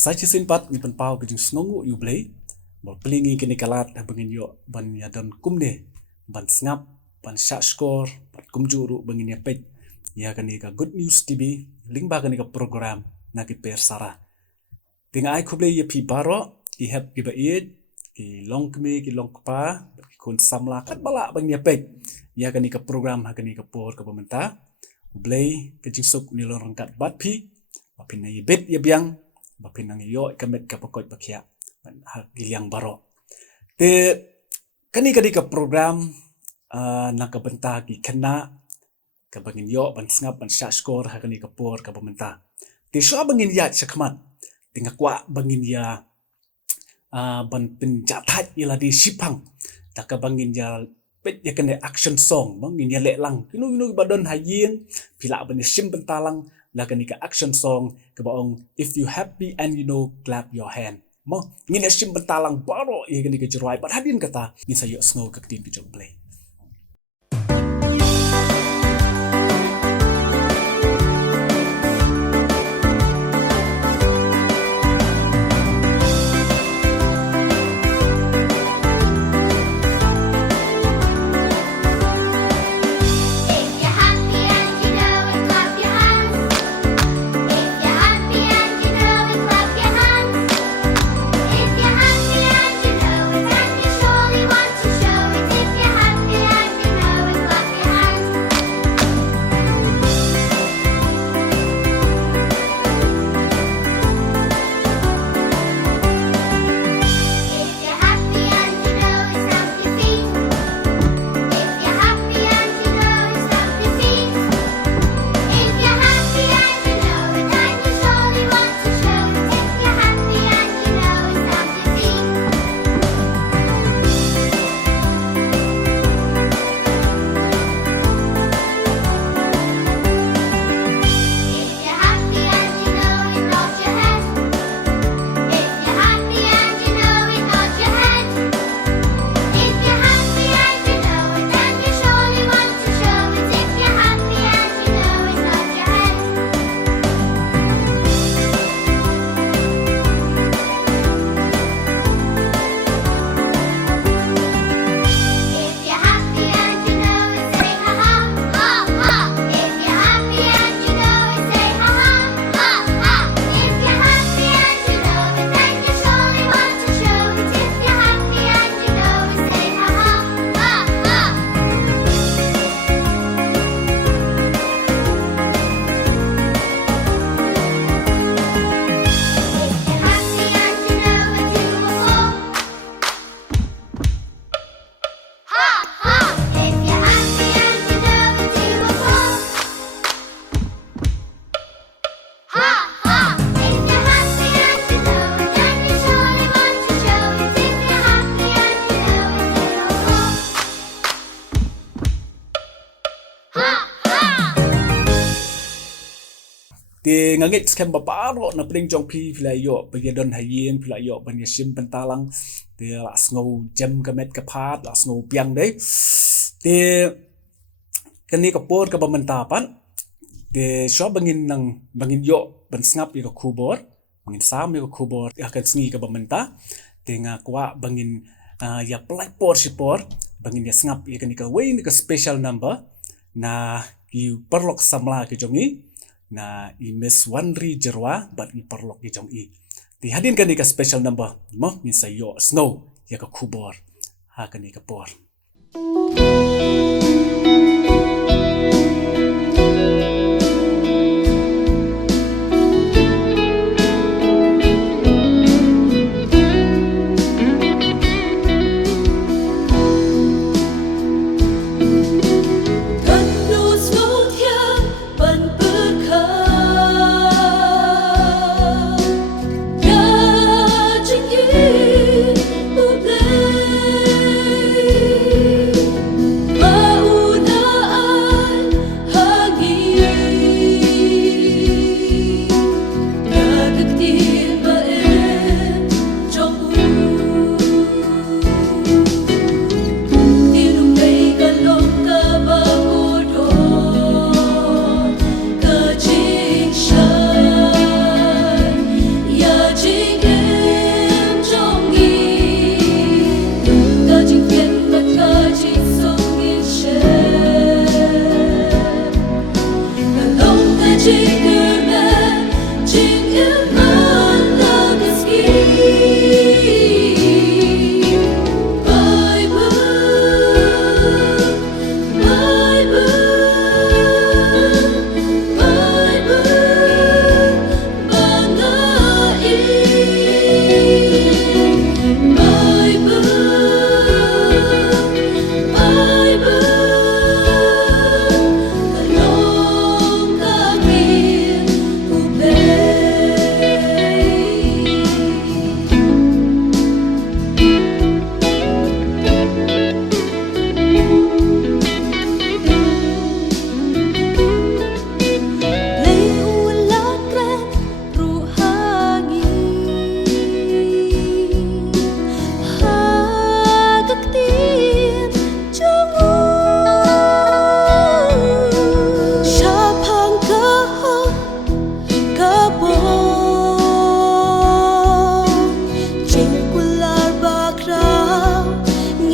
sachi sin pat ni pan pau ke jing sngongu yu blei bol plingi ke ni kalat bangin yo ban ya don kumne ban snap ban shot score ban kumjuru bangin ya pet ya kan ni ka good news tv link ba kan ni ka program na ki per sara tinga ai khuble ye phi baro ki hep ki ba it ki long kme ki long pa ki kun samla kat bala bangin ya pet ya kan ni ka program ha kan ni ka por ka pementa blei ke jing suk ni lo rangkat bat phi bapin na ye bet ye biang bapin nang yo kamet ka pokot pakhya giliang baro te kani ka program na ka benta ki khana ka bangin yo ban snap ban sha score ha kani ka por ka bamenta te so bangin ya chakmat tinga kwa bangin ya ban pin jathat ila di sipang ta ka bangin ya pet ya kene action song bangin ya le lang kinu badon hayin pila ban sim bentalang la kani ka action song ka baong if you happy and clap your hand mo ngin sim bentalang baro ya kani ka jerai bat hadin kata ngin sayo snow ka tin ki jong play te ngangit skem baparo na pring jong pi phila yo pagedon hayin phila yo ban sim pentalang te la sngo jam kamet ka phat la sngo piang dei te kani ka por ka bamenta pan te sho bangin yo ban snap yo kubor bangin sam yo kubor akan sngi ka bamenta te nga kwa bangin ya play por si por bangin ya snap ya kani ka way ni ka special number na ki perlok samla ke jongi na i miss one ri jerwa but i perlok i jong i di hadin kan ka special number mo min sa yo snow ya ka kubor ha kan ka por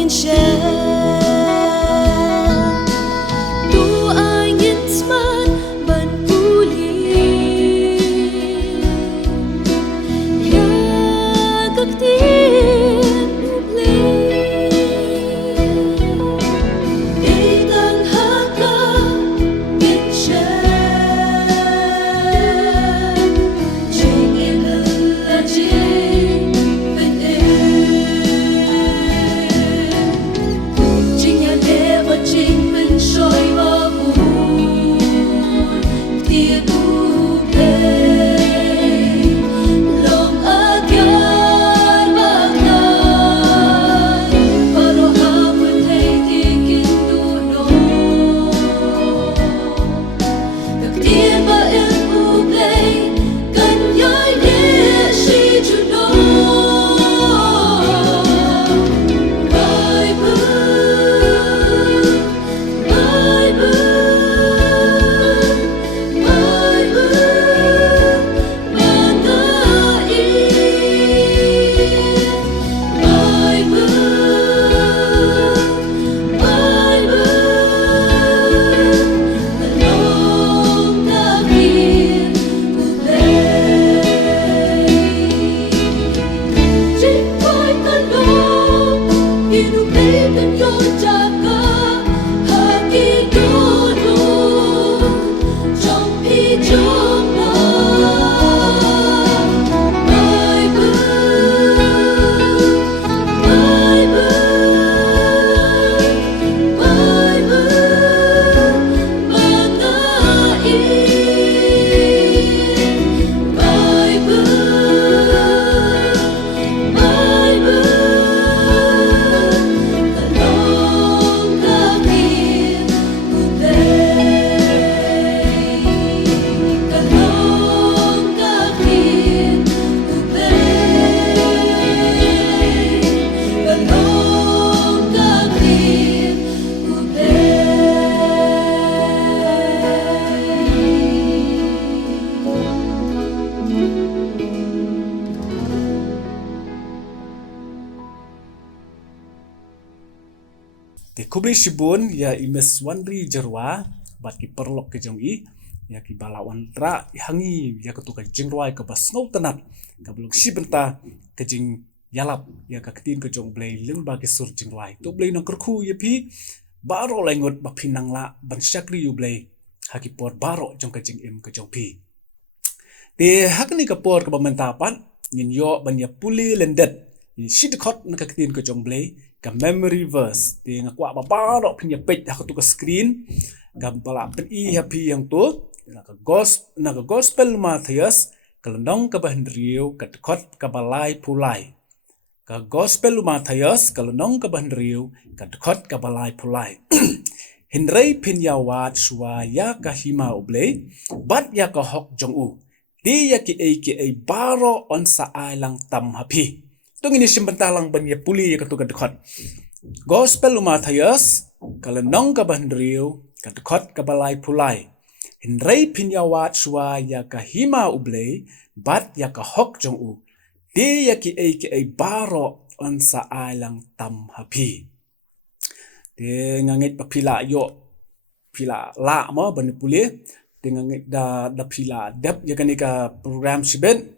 nghìn tu ai nghìn sman ban puli ya các tiên ble để tan haka nghìn ching in la ching bên ching ya le và ching bên soi vào tia tu lòng akyar baklan paro amun hay tikin duno các tia ba em ublay kan yai de si juno Te kubli shibun ya imes wanri jarwa bat ki perlok ke jong I ya ki balawan tra hangi ya ketuka jingrwai ke bas ngau tanat ka belum shibenta ke jing yalap ya ka ketin ke jong blai leng ba ke sur jingrwai to blai nang kerku ya pi baro lengot ba pinang la ban shakri yu blai haki por baro jong ke jing im ke jong pi te hakni ka por ke bamentapan ngin yo ban ya puli lendet ni shidkhot na ka ketin ke jong blai ka memory verse te nga kwa ba ro pinya page ha tu ka screen ka bala pen I happy yang tu na ka gospel Matthias kalendong ka bahendriu ka khot ka balai pulai ka gospel Matthias kalendong ka bahendriu ka khot ka balai pulai hinrei pinya wat suaya ka hima ublei bat ya ka hok jong u ti ya ki e baro on sa ailang tam happy tung ini simbentalang ban ya puli ya katu kadkhot gospel Matthias kalendong ka bahendriu ka khot ka balai pulai hinrei pinyawat suwa ya ka hima ublei bat ya ka hok jong u ti ya ki e baro on sa ailang tam happy te ngangit papila yo pila la mo ban puli te ngangit da pila dep ya kanika program siben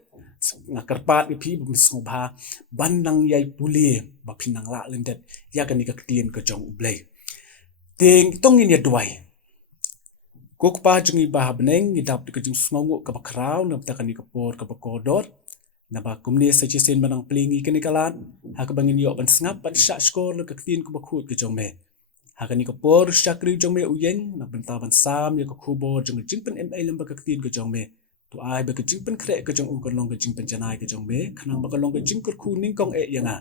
ngakarpat ipi bumisngobha bandang yai puli ba pinang la lendet ya kanika ktien ke jong ublei ting tongin ya duai kokpa jungi ba beneng ngidap ke jing sngongu ka bakraw na takani ka por ka bakodor na ba kumni sa chisen banang plingi kanikalan ha ka bangin yo ban snap pat sha skor le ka ktien ka bakhut ke jong me ha kani ka por shakri jong me uyeng na bentaban sam ya ka khubo jong jingpen ma lam ba ka ktien ke jong me tu ai ba ka jingpen kre ka jong u ka long ka jingpen janai ka jong me khanang ba ka long ka jingkur khu ning kong yanga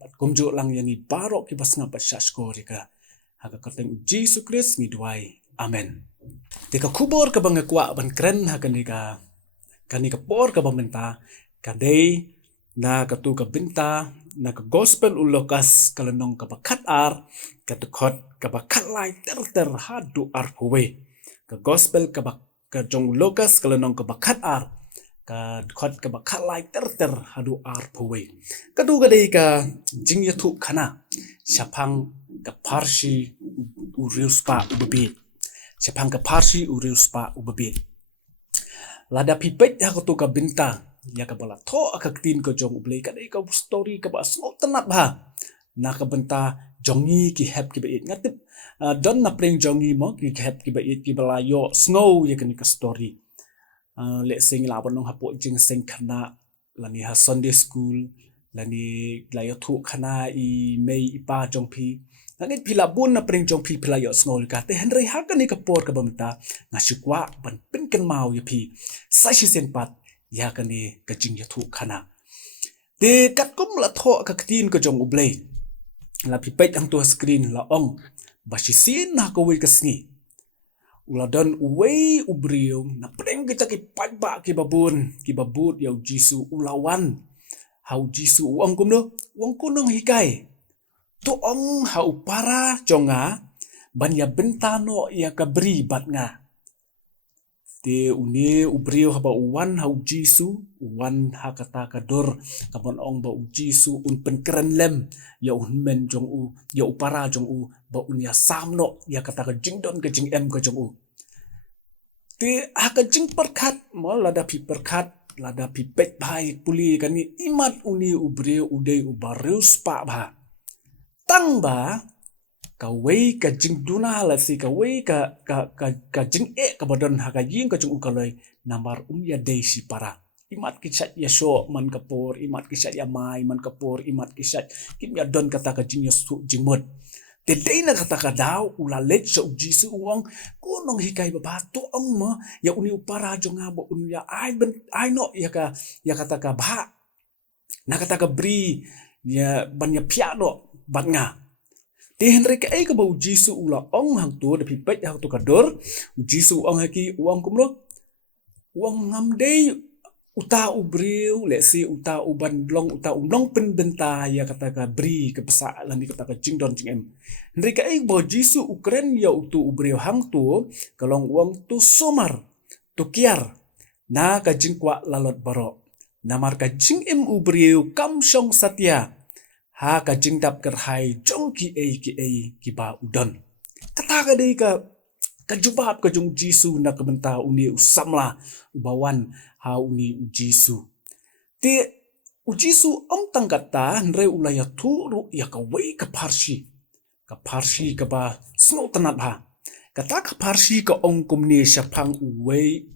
pat kumjo lang yangi baro ki basnga pat sha skor ka ha ka kateng Jesus Christ ngi duai amen te ka khubor ka bang kwa ban kren ha kani ka por ka bamenta ka dei na ka tu ka binta na ka gospel ulokas kalanong ka bakat ar ka tukot ka bakat lai ter hadu ar huwe ka gospel ka jong ulokas kalanong ka bakat ar ka khot ka ba khalai ter hadu ar phoi kadu ga dei ka jing ya thu khana shapang ka parshi urius pa ubi shapang ka parshi urius pa ubi lada pipet ha ko tu ka binta ya ka bala tho akaktin ko jong ublei ka dei ka story ka ba snot tanat ba na ka benta jongi ki hep ki ba it ngatip don na preng jongi mo ki hep ki ba it ki bala yo snow ya kan ka story le sing la bonong hapo jing sing khana lani ha Sunday school lani la yo thu khana I mei ipa jong phi lani phila bun na preng jong phi phila yo snow ka te henry ha kan ka por ka bamta ngasikwa ban pin kan mau ya phi sai shi sen pat ya kan ni ka jing ya thu khana te kat kum la tho ka tin ka jong ublei la phi pet ang to screen la ong ba shi sin na ko we ka sngi uladon uwei ubriu na preng kita ki pagba ki babut yau jisu ulawan hau jisu uang kumno uang kunong hikai to ong hau para jonga banya bentano ya kabri bat nga te uni ubriu haba uwan hau jisu uwan hakata kador kabon ong ba jisu un pen keren lem ya un men jong u ya upara jong u ba un ya samno ya kata ka jingdon ka jing em ka jong u te haka jing perkat mo lada pi perkat lada pi pet bhai puli kan ni imat uni ubriu udei ubarius pa ba tang ba ka wei ka jing duna la si ka wei ka jing ka badon haka ying ka jung ukaloi namar ya dei si para imat kisat ya sho man kapor imat kisat ya mai man kapor imat kisat kim ya don kata ka jing ya su jingmot te dei na kata ka daw ula let so jisu uang kunong hikai ba to ong mo ya uni upara jonga bo un ya ai no ya kata ka ba na kata ka bri ya ban ya piano bat nga te henry ka ai ka ba jisu ula ong hang tu de pipet hang tu ka dor jisu ong haki uang kumlo uang ngam dei uta ubriu le si uta uban long uta umlong pen benta ya kata ka bri ke pesa lani kata ka jingdon jing em henry ka ai ba jisu ukren ya utu ubriu hang tu kalong uang tu somar tu kiar na ka jingkwa lalot baro namar ka jing em ubriu kam shong satya ha ka jingdap kerhai jong ki ki ba udon kata ka dei ka kajubab ka jong jisu na ka benta uni usamla ubawan ha uni jisu te jisu om tangkata nre ulaya turu ya ka wei ka parsi ka ba snow tanat ba kata ka parsi ka ong kumni shapang uwei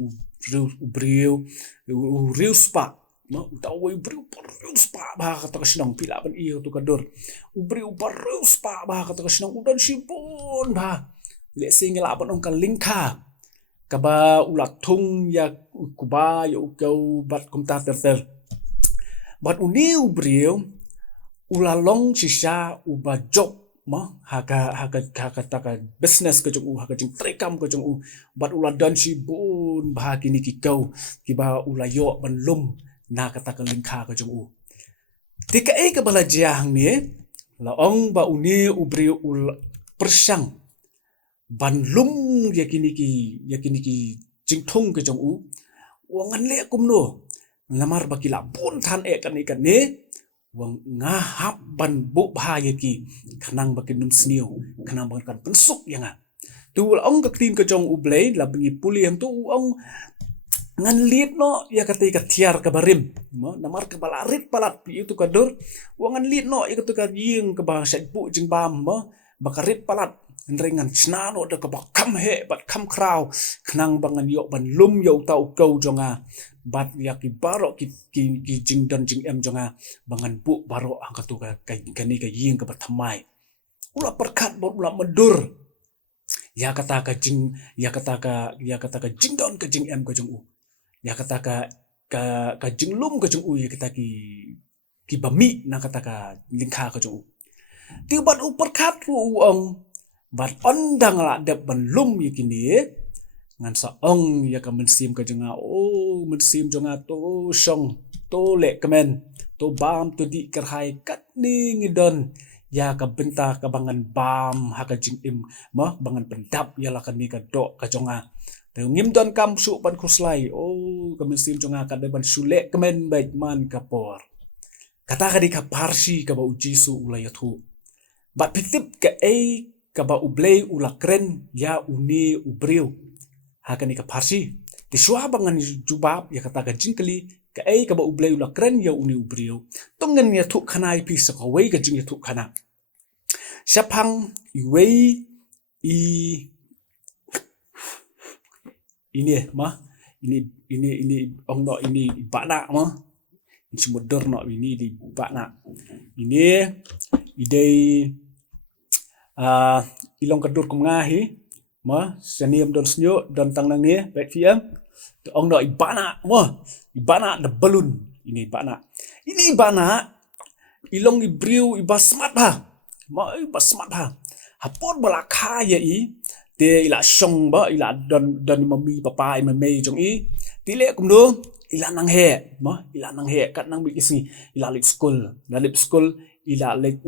ubriu uriu spa ma utawe ubriu pariu spa ba kata ka sinang pila ban iyo tu kador ubriu pariu spa ba kata ka sinang udan sibon ba le sing la ban ong ka lingka kaba ulat thung ya kuba ya ukau bat kumta ter bat uni ubriu ulalong sisa uba job ma haka taka business ka jong u haka jing trekam ka jong u bat uladan sibun bah kini ki kau kiba ulayo ban lum na kata ka lingka ka jong u tika ka bala jiang ni la ong ba uni ubriu ul persang ban lum ya kini ki jingthong ke jong u wangan le kumno lamar bakila pun than kan ikan ne wang ngahap ban bu bha ya ki khanang bakin num sniu khanang bakan pensuk yanga tu ong ka tin ke jong u blei la bingi puli ham tu ong ngan liet no ya kati ka tiar ka barim mo namar ka balarit palat pi itu ka dor wangan liet no ya katu ka ying ka ba sat bu jing bam mo bakarit palat nrengan snano da ka ba kam he bat kam kraw khnang bangan yo ban lum yo tau kau jonga bat ya ki baro ki jing dan jing em jonga bangan bu baro angkatu ka kani ka ying ka bathamai ula perkat bot ula medur ya kata ka jing dan ka jing em ka jong u ya kata ka jing lum ka jong u ya kata ki bami na kata ka lingkha ka jong u ti bat u perkat ru ong bat ondang la dep ban lum yakini ngan sa ong ya ka mensim ka jonga mensim jonga to song to le kemen to bam to di kerhai kat ni ngidon ya ka benta ka bangan bam ha ka jing im ma bangan pendap ya la ka ni ka do ka jonga Te ngim don kam su pan kuslai. Oh kami sim jonga kad ban sule kemen baik man kapor. Kata kadi ka parsi ka ba ujisu ulayatu. Bat pitip ka ka ba ublay ulakren ya uni ubriu. Hakani ka parsi. Ti suha bangan jubab ya kata ka jingkali ka ka ba ublay ulakren ya uni ubriu. Tongan ya tu kanai pi sakaway ka jing ya tu kana. Siapang iway ini ini ong no ini bana mah ini sumber no ini di bana ini idei ilong kedur kumngahi mah seniam don senyo don tang nang ni baik fiam ong no ibana mah ibana the balloon ini bana ilong ibriu ibasmat ha ma ibasmat ha hapon bala kaya te ila song ba ila don mami papa mami jong ti le kum do ila nang he ila nang he kat nang bik sini ila lip school ila lek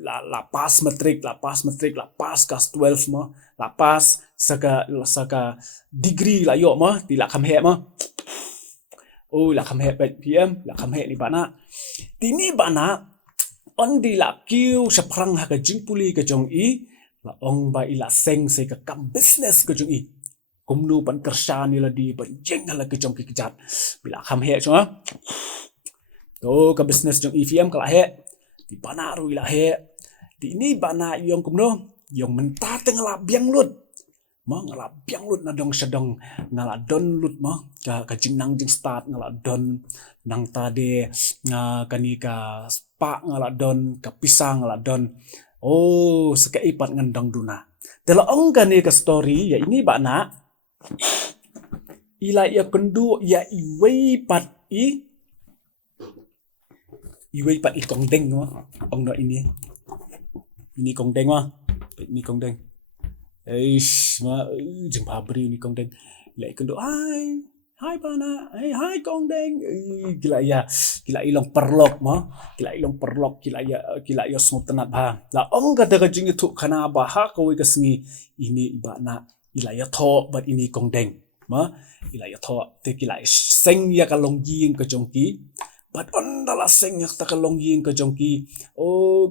la pas matric la pas kas 12 la pas saka degree la yo ti la kam he la kam he pet pm la kam he ni bana ti ni bana on di la kiu saprang ha ka jingpuli ka jong la ong ba ila seng se ka kam business ka jong kumnu pan kerja ni la di ban jeng la ka jong ki kijat bila kam he chunga to ka business jong EVM kala he di bana ru ila he di ni bana yong kumno yong menta tengala biang lut ngala biang lut na dong sedong ngala don lut ka jing nang jing start ngala don nang tade kani ka spa ngala don ka pisang ngala don. Oh, sekeipat ngendang duna. Dalam ongkan ni ke story ya ini bana ila ya kendu ya iwei pat kongdeng ong no ini kongdeng ini kongdeng jeng pabri ini kongdeng ila kendu hai bana hai kongdeng gila ilong perlok gila ya smutenat ba la ong kata ka jing itu kana ba ha ko ka singi ini bana ila ya tho bat ini kongdeng ila ya tho te gila seng ya kalong ging ka jongki bat on dala seng ya ta kalong ging ka jongki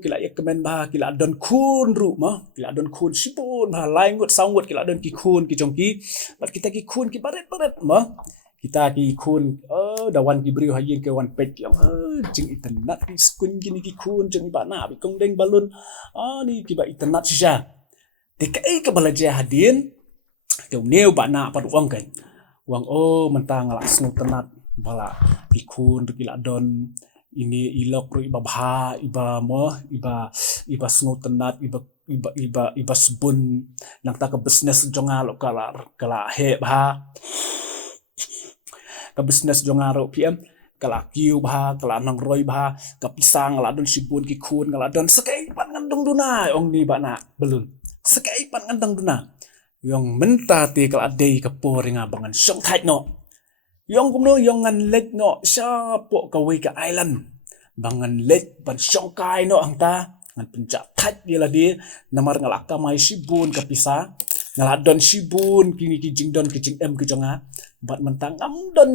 gila ya kemen ba gila don kun ru gila don kun sipun ba laingut sanggut gila don ki kun ki jongki bat kita ki kun ki baret kita ki kun dawan ki beriu hayin ke wan pet yang jing internet ki skun gini ki kun jing bana bi kongdeng balun ni ki ba internet sisa te kai ka balaja hadin ke neu bana pad wang kan wang mentang la snu tenat bala ki kun ki la don ini ilok ru iba bha iba snu tenat iba sebun nang ta ke business jongal kala he bha ka business jongaro PM kala kiu bah kala nang roi bah ka pisang la don sibun ki kun kala don sekai pan ngandung duna ong ni bana belum sekai pan ngandung duna yong menta ti kala dei ka poringa bangan song thai no yong kumno yong ngan lek no sha po ka wei ka island bangan lek ban song kai no angta ngan penja thai dia la di namar ngala ka mai sibun ka pisa ngala don sibun kini ki jing don ki jing em ki jonga bat mentang ngam don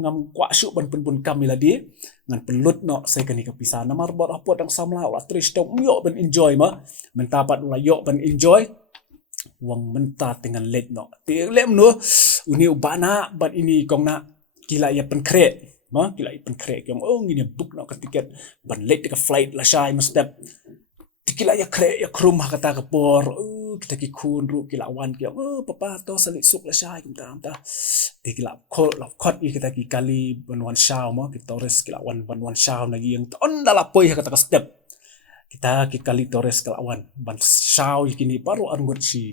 ngam kwa su ban pun kami la di ngan pelut no sai kani ka pisa namar bot apot dang samla wa tris dong yo ban enjoy menta pat la yo ban enjoy wang menta dengan let no ti lem no uni ubana bat ini kong na kila ya pen kre kila pen kre yang ngini book no ka tiket ban let ka flight la shai step kila ya kre ya krum kata ka por kita ki kun ru kila wan ki papa to salik suk la shai kita ti kila khot kita ki kali banwan shaw ki torres kila wan banwan shaw lagi yang on dala poi kata ka step kita ki kali torres kila wan ban shaw kini baru angot si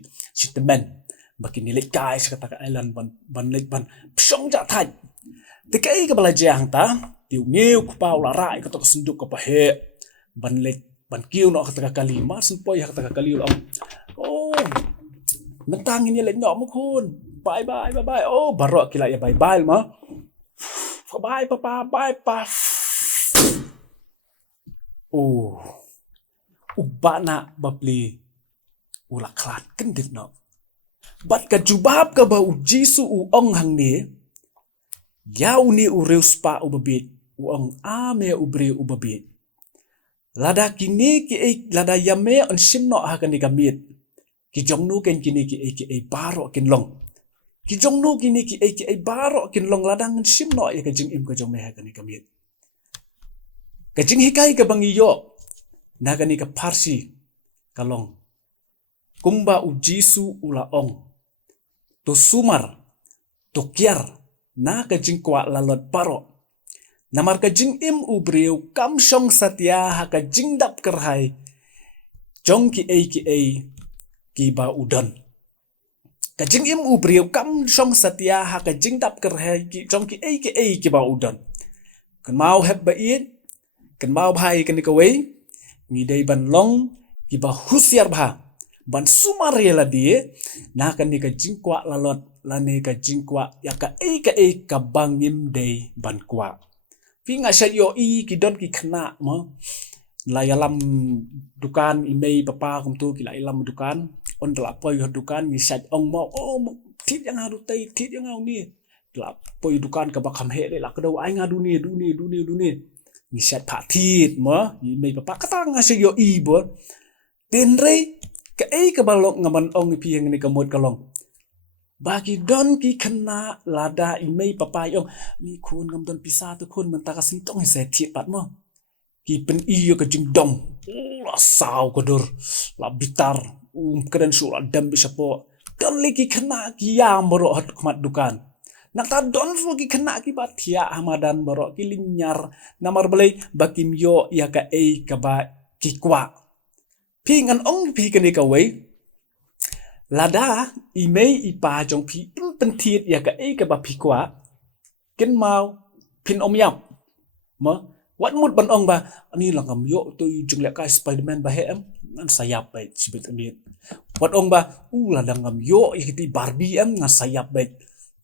temen bakin nilai guys kata ka island ban lek ban psong ja thai ti kai ka bala jang ta tiu new ku pau la rai ka to senduk ka pahe ban lek ban kiu no kata ka kali mas poi kata ka kali mentang ini lek no mo kun bye barok kila ya bye papa bye pa ubana babli ula klat kendit no Bat ka jubab ka ba u Jisu u ong hang ni, yau ni u reuspa u babit, u ong ame u bre u babit. Lada kini ki e lada yame on simno hakan ni kamit. Ki jongnu ken kini ki e baro ken long. Ki jongnu kini ki e baro ken long ladang simno ya ka jing im ka jong me hakan ni kamit. Ka jing hikai ka bangi yo na ka ni ka parsi kalong. Kumba u Jisu ula ong. To sumar, to kiar, na ka jing kwa lalot paro. Namar ka jing im u breu kam shong satya ha ka jing dap kerhai. Jong ki ki ba udon. Ka jing im u breu kam shong satya ha ka jing dap kerhai ki jong ki ba udon. Kan mau heb ba it, kan mau bhai kan ni ka wei, ngi dei ban long ki ba husiar bha. Ban sumarela dia na kan ni ka jing kwa lalot la ni ka jing kwa ya ka bangim dei ban kwa. Pi nga sya yo i ki don ki khna mo la yalam dukan imei papa kum tu ki la yalam dukan on la poi dukan ni sat ong mo thit yang adu tai thit yang au ni la poi dukan ka ba kham he le la ka do ai nga du ni ni sat pha thit mo imei papa ka ta nga sya yo i bo ten re ka ka balok ngaman ong pi yang ni ka mod kalong. Bagi don ki kena lada imei papa yong ni kun ngam don pisa tu kun mentaka sintong se thiet pat mo ki pen iyo ka jing dom la saw ko dur la bitar keren su la dam bisapo don li ki kena ki yam boro hat kmat dukan nak ta don fu ki kena ki batia hamadan boro ki linyar namar belai bakim yo ya ka ka ba ki kwa pingan ong pi kene ka wei lada imei ipa jong pi impentit ya ka ba pi kwa ken mau pin om yap mo wat mut ban ong ba ani langam yo tu jung le ka Spiderman ba hem nan sayap ba sibet amit wat ong ba ladangam yo ikiti Barbie em ngan sayap ba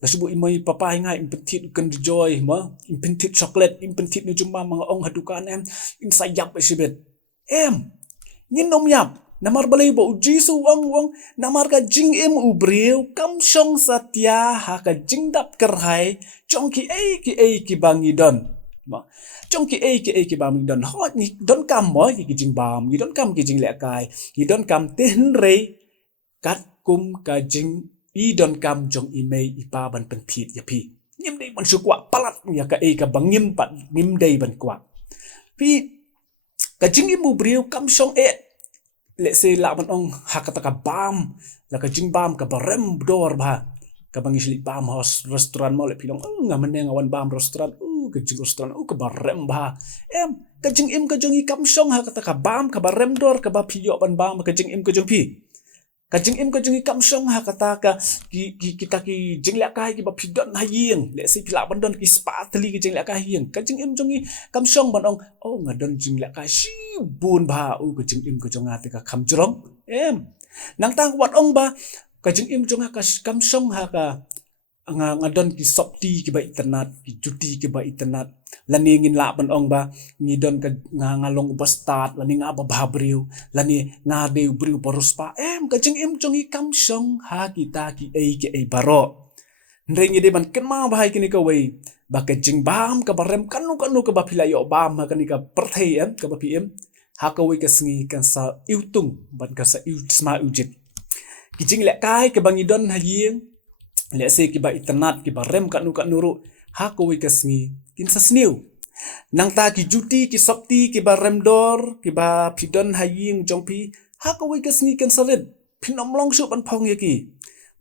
kasubu imei papa ngai impentit kan joy mo impentit chocolate impentit ni juma mga ong hadukan em in sayap ba sibet em ngin om yap namar balay ba u Jisu wang namar ka jing im u breu kam shong satya ha ka jing dap kerhai chong ki ki bangi don ma chong ki ki bangi don ho ni don kam mo ki jing bam ni don kam ki jing le kai ni don kam ten re kat kum ka jing i don kam jong imei ipa ban pentit ya pi ngim dei ban su kwa palat ya ka bangim pat ngim dei ban kwa pi ka jing im u breu kam shong let's say la man ong hakata ka bam la ka jing bam ka barem dor ba ka bangi sli bam house restaurant mo le pilong nga meneng awan bam restaurant ka jing restaurant ka barem ba em ka jing im ka jongi kam song hakata ka bam ka barem dor ka ba piyo ban bam ka jing im ka jong pi ka jing im ka jongi kam song hakata ka kita ki jing la kai ki ba pidon hayeng let's say pila ban don ki spa tli ki jing la kai hayeng ka jing im jongi kam song ban ong nga don jing la kai si bun ba ka jing im ka jonga te ka kham jrong em nang tang wat ong ba ka jing im jonga ka kam song ha ka nga don ki sopti ki ba internet ki juti ki ba internet lani ngin la ban ong ba ni don ka nga long ba start lani nga ba babriu lani nga de briu porus pa em ka jing im jongi kam song ha kita ki baro ndrengi de ban ken ma bahai kini ka wei ba ka jing bam ka barem kanu ka ba philayo bam ha kani ka perthei em ka ba pm ha ka wei ka sngi kan sa iutung ban ka sa sma ujit ki jing le kai ka bangi don ha yeng le se ki ba internet ki ba rem kanu ru ha ko wi kasngi kin sa sniu nang ta ki juti ki sopti ki ba rem dor ki ba pidon haying jongpi ha ko wi kasngi kan saret pinom long su ban phong ye ki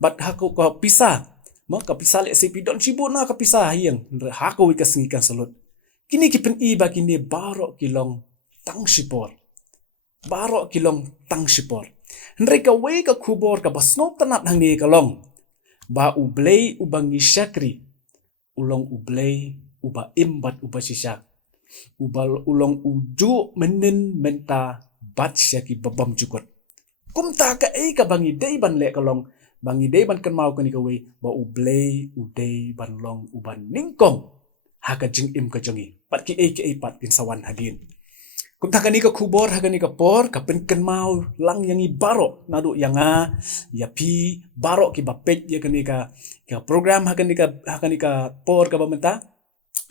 bat ha ko pisa mo ka pisa le se pidon sibu na ka pisa hayeng ha ko wi kasngi kan salut kini ki pen i ba kini baro kilong tang sipor baro kilong tang sipor ndre ka we ka khubor ka basno tanat hangi ka long ba ublay ubangi syakri ulong ublay uba imbat uba sisak ubal ulong uju menen menta bat syaki babam jukot kumta ka ka bangi day ban le kalong bangi day ban kan mau kan ikawi ba ublay uday ban long uban ningkong haka jing im ka jongi pat ki pat kin sawan hadin Kumtakani ka kubor hagani ka por ka penken mau lang yangi baro nadu yanga ya pi baro ki bapet ya kani ka program hagani ka por ka bamenta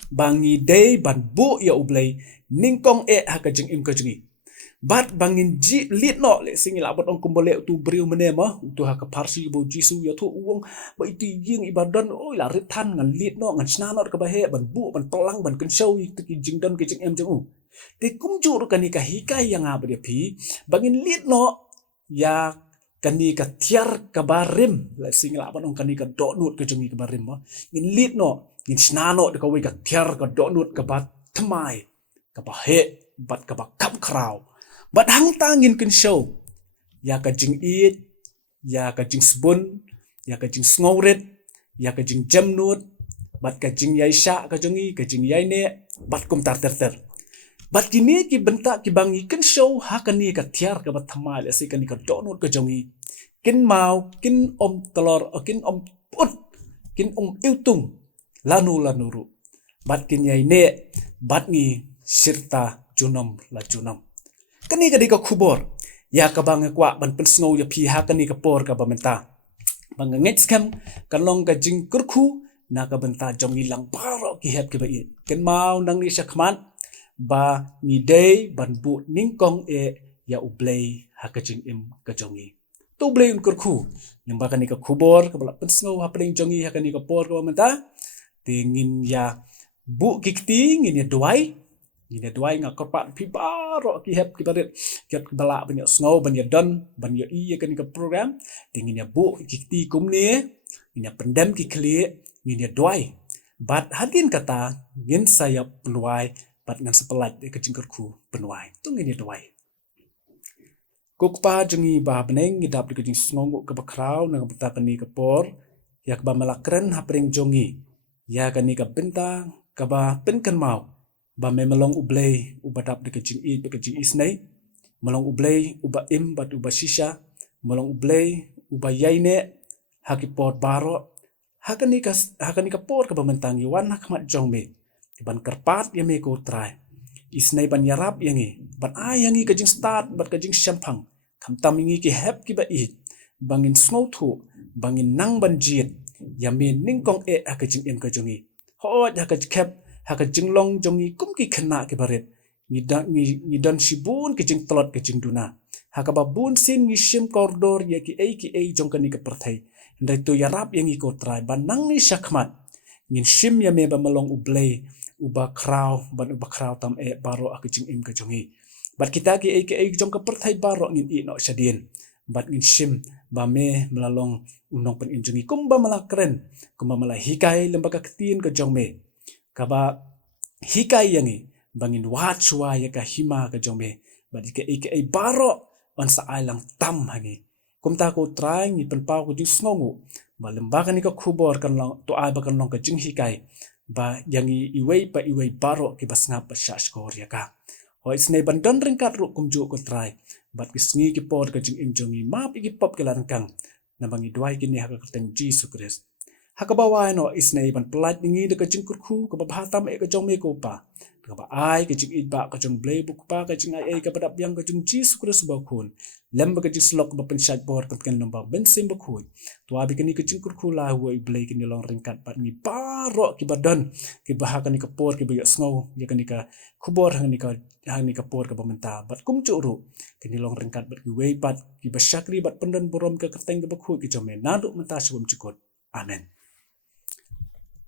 bangi day ban bu ya ublay ningkong hakajing im kajingi bat bangin ji lit no le singi labot ong kumbole tu briu menema tu haka parsi bo jisu ya tu uang ba itu ying ibadan oi la ritan ngan lit no ngan snanot ka bahe ban bu ban tolang ban kan show tu ki jingdan ki jing em jang te kumjur kani ka hikai yang apa dia pi bangin lit no ya kani ka tiar ka barim la singi labot ong kani ka donut ka jungi ka barim mo ngin lit no ngin snanot ka wi ka tiar ka donut ka bat tmai ka bahe bat ka ba kap kraw bat hang tangin kin show ya ka jing eat ya ka jing sbun ya ka jing sngoret ya ka jing jamnut bat ka jing yai sha ka jongi ka jing yai ne bat kum tar ter bat kini ki bentak ki bangi kin show ha ka ni ka tiar ka bat thamal ase ka ni ka donut ka jongi kin mau kin om telor kin om put kin iutung lanu ru bat kin yai ne bat ni sirta junam la junam kani ka di ka kubor ya ka bang kwa ban pen snow ya pi ha kani ka por ka bamenta bang ngets kam kalong ka jing kurku na ka benta jong ilang baro ki hep ki ba i ken mau nang ni sakman ba ni day ban bu ningkong ya ublay ha ka jing im ka jongi to blay un kurku ning ba kani ka kubor ka bala pen snow ha pring jongi ha kani ka por ka bamenta tingin ya bu kikti ngin ya duai ini dua yang korpat pibaro ki hep ki baret ki bala banyak snow banyak don banyak iya kan ke program tingin ya bu ki kum ni ini pendem ki kli ini dua bat hadin kata ngin saya penuai bat ngan sepelat ke jingkerku penuai tung ini dua kokpa jengi ba beneng ngidap ke jing snow ke bakrau nang beta kani ke por ya ba malakren hapring jongi ya kani ke benta ka ba penkan mau ba me melong ublay ubadap de kajing i be kajing isnai melong ublay uba im bat uba shisha melong ublay uba yaine haki pot baro hakani ka pot ka bamentang yuan hakmat jongme ban kerpat ya me ko try isnai ban yarap yangi ban ayangi kajing start bat kajing shampang kam tamingi ki hep ki ba i bangin snow thu bangin nang ban jit ya me ningkong hakajing em kajongi ho hakaj kep haka jinglong jongi kumki kena ke baret ni dan shibun ke jing telot ke jing duna haka babun sin ni shim koridor ya ki jong kani ke perthai ndai tu yarap yang iko trai banang ni shakmat ngin shim ya me ba melong ublay uba kraw ban uba kraw tam baro ak jing im ke jongi bat kita ki jong ke perthai baro ngin i no shadien bat ngin shim ba me melalong unong pen im jongi kumba malakren kumba malahikai lembaga ketin ke jong me kaba hikai yangi bangin wachua ya ka hima ka jome badi ke baro on sa ailang tam hangi kumta ko try ni penpau ko jing snongu ba lembaga ni ka kubor kan long to ai ba kan long ka jing hikai ba yangi iwei baro ki basngap pa sha skor ya ka ho isne bandon ringkat ru kumju ko try bat kisngi ki por ka jing im jongi map ki pop ke larangkang na bangi duai kini haka kateng Jesus Christ hakabawai no isnei ban pelat ningi de kajing kurku ka bahatam ka jong me ko pa ka ba ai ka jing idba ka jong blay buk pa ka jing ai ka badap yang ka jong Jesus Christ ba kun lem ka jing slok ba pensat bor kan lomba ben sim ba kun to abi kini ka jing kurku la wo blay kini long ringkat pat ni baro ki badan ki bahaka ni ka por ki ba snow ya kani ka kubor hang ni ka por ka bamenta bat kum churu kini long ringkat bat ki wei pat ki ba shakri bat pendan borom ka kateng ba khu ki jome naduk menta subum cikot amen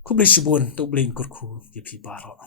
kubli shibun to bling kurku ye pi baro